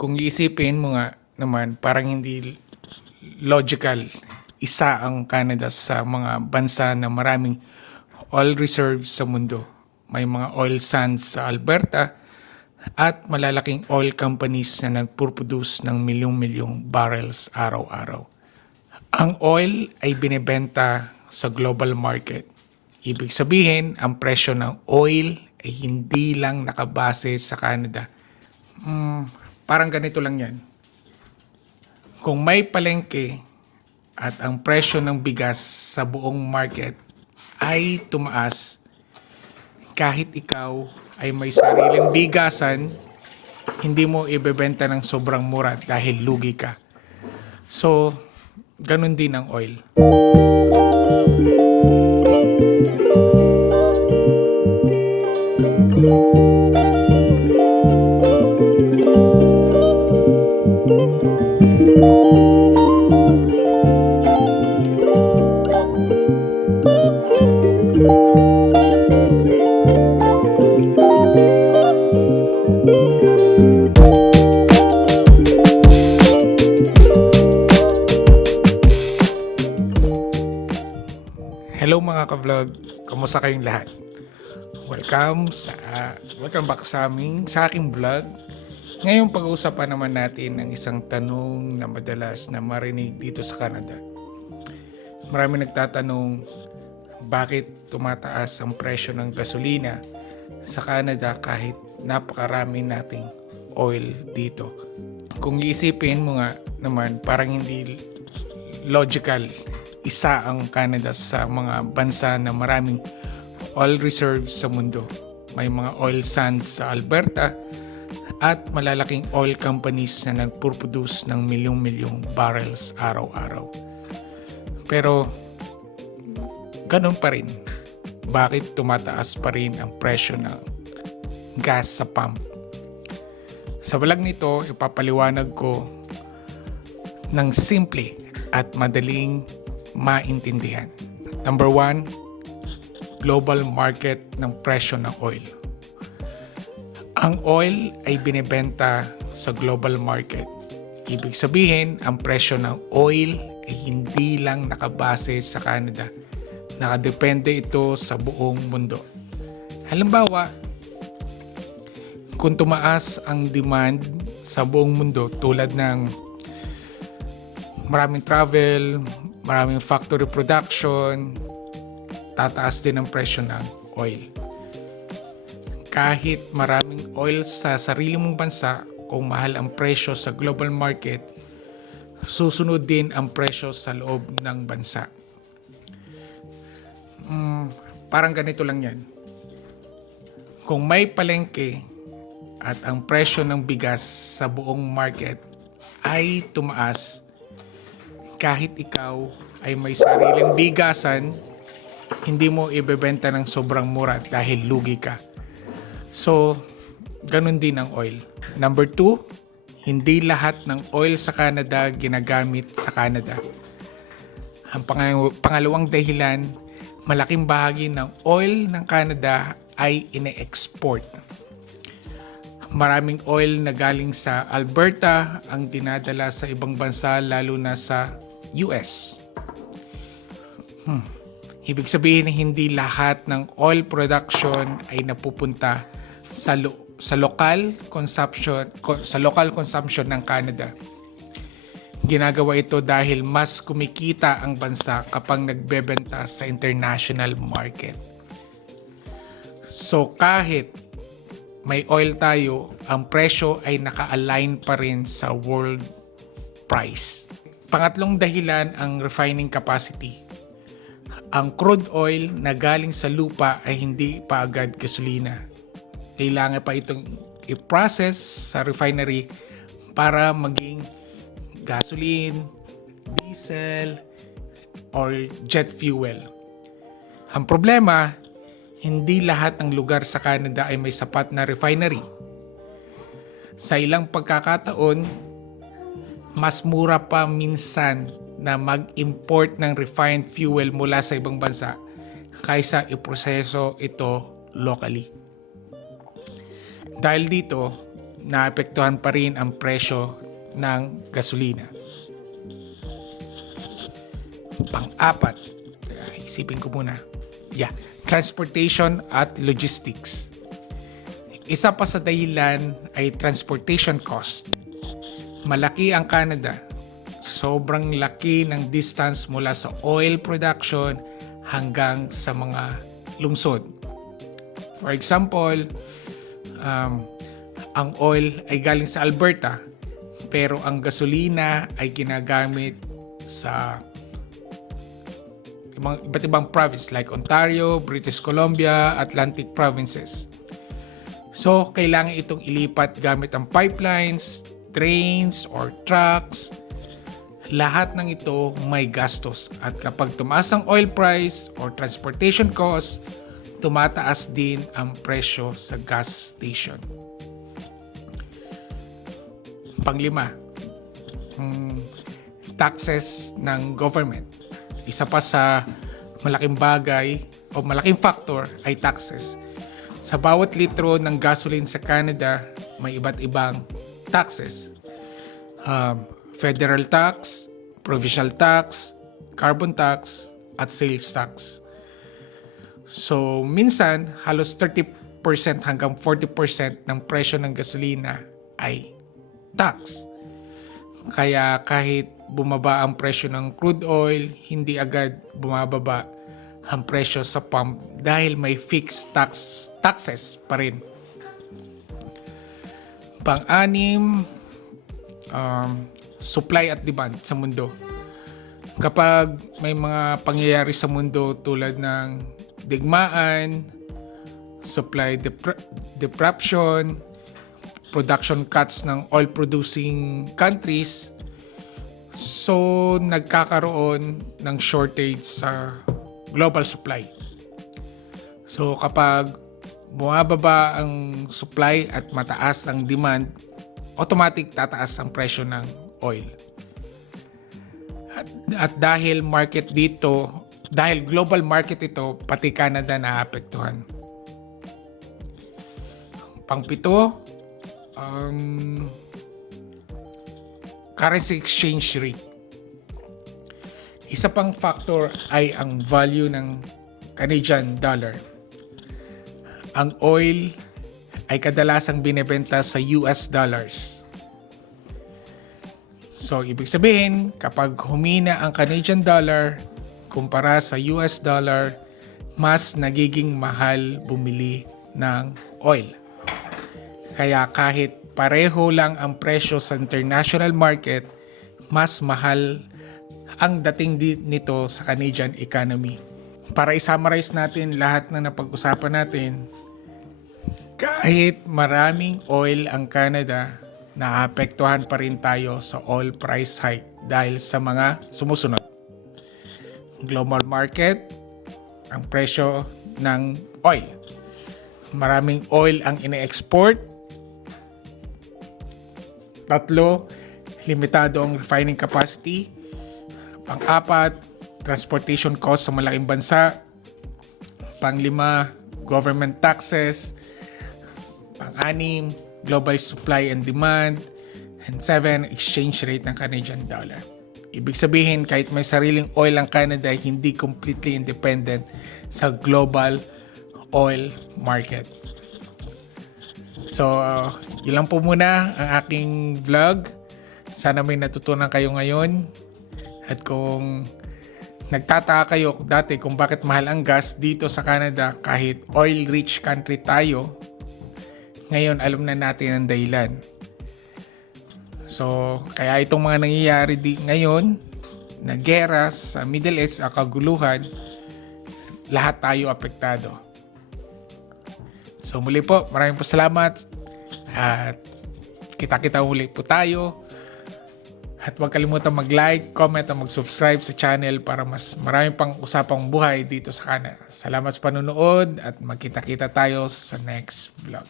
Kung iisipin mo nga naman, parang hindi logical. Isa ang Canada sa mga bansa na maraming oil reserves sa mundo. May mga oil sands sa Alberta at malalaking oil companies na nagproduce ng milyong-milyong barrels araw-araw. Ang oil ay binebenta sa global market. Ibig sabihin, ang presyo ng oil ay hindi lang nakabase sa Canada. Parang ganito lang yan. Kung may palengke at ang presyo ng bigas sa buong market ay tumaas, kahit ikaw ay may sariling bigasan, hindi mo ibebenta ng sobrang mura dahil lugi ka. So, ganun din ang oil. Hello mga ka-vlog, kamusta kayong lahat? Welcome back sa aking vlog. Ngayon pag-uusapan naman natin ng isang tanong na madalas na marinig dito sa Canada. Marami nagtatanong, bakit tumataas ang presyo ng gasolina sa Canada kahit napakarami nating oil dito? Kung iisipin mo nga naman, parang hindi logical. Isa ang Canada sa mga bansa na maraming oil reserves sa mundo. May mga oil sands sa Alberta at malalaking oil companies na nagproduce ng milyong-milyong barrels araw-araw. Pero ganun pa rin. Bakit tumataas pa rin ang presyo ng gas sa pump? Sa vlog nito, ipapaliwanag ko ng simple at madaling maintindihan. Number 1, global market ng presyo ng oil. Ang oil ay binebenta sa global market. Ibig sabihin, ang presyo ng oil ay hindi lang nakabase sa Canada. Nakadepende ito sa buong mundo. Halimbawa, kung tumaas ang demand sa buong mundo tulad ng maraming travel, maraming factory production, tataas din ang presyo ng oil. Kahit maraming oil sa sarili mong bansa, kung mahal ang presyo sa global market, susunod din ang presyo sa loob ng bansa. Parang ganito lang yan. Kung may palengke at ang presyo ng bigas sa buong market ay tumaas, kahit ikaw ay may sariling bigasan, hindi mo ibebenta ng sobrang mura dahil lugi ka. So, ganun din ang oil. Number 2, hindi lahat ng oil sa Canada ginagamit sa Canada. Ang pangalawang dahilan, malaking bahagi ng oil ng Canada ay ine-export. Maraming oil na galing sa Alberta ang dinadala sa ibang bansa, lalo na sa US. Ibig sabihin na hindi lahat ng oil production ay napupunta sa local consumption ng Canada. Ginagawa ito dahil mas kumikita ang bansa kapag nagbebenta sa international market. So kahit may oil tayo, ang presyo ay naka-align pa rin sa world price. Pangatlong dahilan, ang refining capacity. Ang crude oil na galing sa lupa ay hindi pa agad gasolina. Kailangan pa itong i-process sa refinery para maging gasoline, diesel, or jet fuel. Ang problema, hindi lahat ng lugar sa Canada ay may sapat na refinery. Sa ilang pagkakataon, mas mura pa minsan na mag-import ng refined fuel mula sa ibang bansa kaysa iproseso ito locally. Dahil dito, naapektuhan pa rin ang presyo ng gasolina. Pang-apat, isipin ko muna. Transportation at logistics. Isa pa sa dahilan ay transportation cost. Malaki ang Canada. Sobrang laki ng distance mula sa oil production hanggang sa mga lungsod. For example, ang oil ay galing sa Alberta, pero ang gasolina ay ginagamit sa iba't ibang province like Ontario, British Columbia, Atlantic provinces. So, kailangan itong ilipat gamit ang pipelines, trains, or trucks. Lahat ng ito may gastos. At kapag tumaas ang oil price or transportation cost, tumataas din ang presyo sa gas station. Panglima, taxes ng government. Isa pa sa malaking bagay o malaking factor ay taxes. Sa bawat litro ng gasoline sa Canada, may iba't ibang taxes. Federal tax, provincial tax, carbon tax, at sales tax. So, minsan, halos 30% hanggang 40% ng presyo ng gasolina ay tax. Kaya kahit bumaba ang presyo ng crude oil, hindi agad bumababa ang presyo sa pump dahil may fixed taxes pa rin. Pang-anim, supply at demand sa mundo. Kapag may mga pangyayari sa mundo tulad ng digmaan, supply disruption, production cuts ng oil-producing countries, so nagkakaroon ng shortage sa global supply. So kapag bumababa ang supply at mataas ang demand, automatic tataas ang presyo ng oil. At dahil global market ito, pati Canada naapektuhan. Pang-pito, currency exchange rate. Isa pang factor ay ang value ng Canadian dollar. Ang oil ay kadalasang binebenta sa US dollars. So, ibig sabihin, kapag humina ang Canadian dollar kumpara sa US dollar, mas nagiging mahal bumili ng oil. Kaya kahit pareho lang ang presyo sa international market, mas mahal ang dating nito sa Canadian economy. Para i-summarize natin lahat na napag-usapan natin, kahit maraming oil ang Canada, naapektuhan pa rin tayo sa oil price hike dahil sa mga sumusunod. Global market, ang presyo ng oil. Maraming oil ang ine-export. 3, limitado ang refining capacity. Pang-4, transportation cost sa malaking bansa. Pang-5, government taxes. Pang-6, global supply and demand. And 7, exchange rate ng Canadian dollar. Ibig sabihin, kahit may sariling oil ang Canada, hindi completely independent sa global oil market. So, yun lang po muna ang aking vlog. Sana may natutunan kayo ngayon. At kung nagtataka kayo dati kung bakit mahal ang gas dito sa Canada kahit oil-rich country tayo, ngayon alam na natin ang dahilan. So, kaya itong mga nangyayari ngayon na gera sa Middle East, kaguluhan, lahat tayo apektado. So muli po, maraming po salamat at kita-kita ulit po tayo. At huwag kalimutan mag-like, comment at mag-subscribe sa channel para mas marami pang usapang buhay dito sa Canada. Salamat sa panonood at magkita-kita tayo sa next vlog.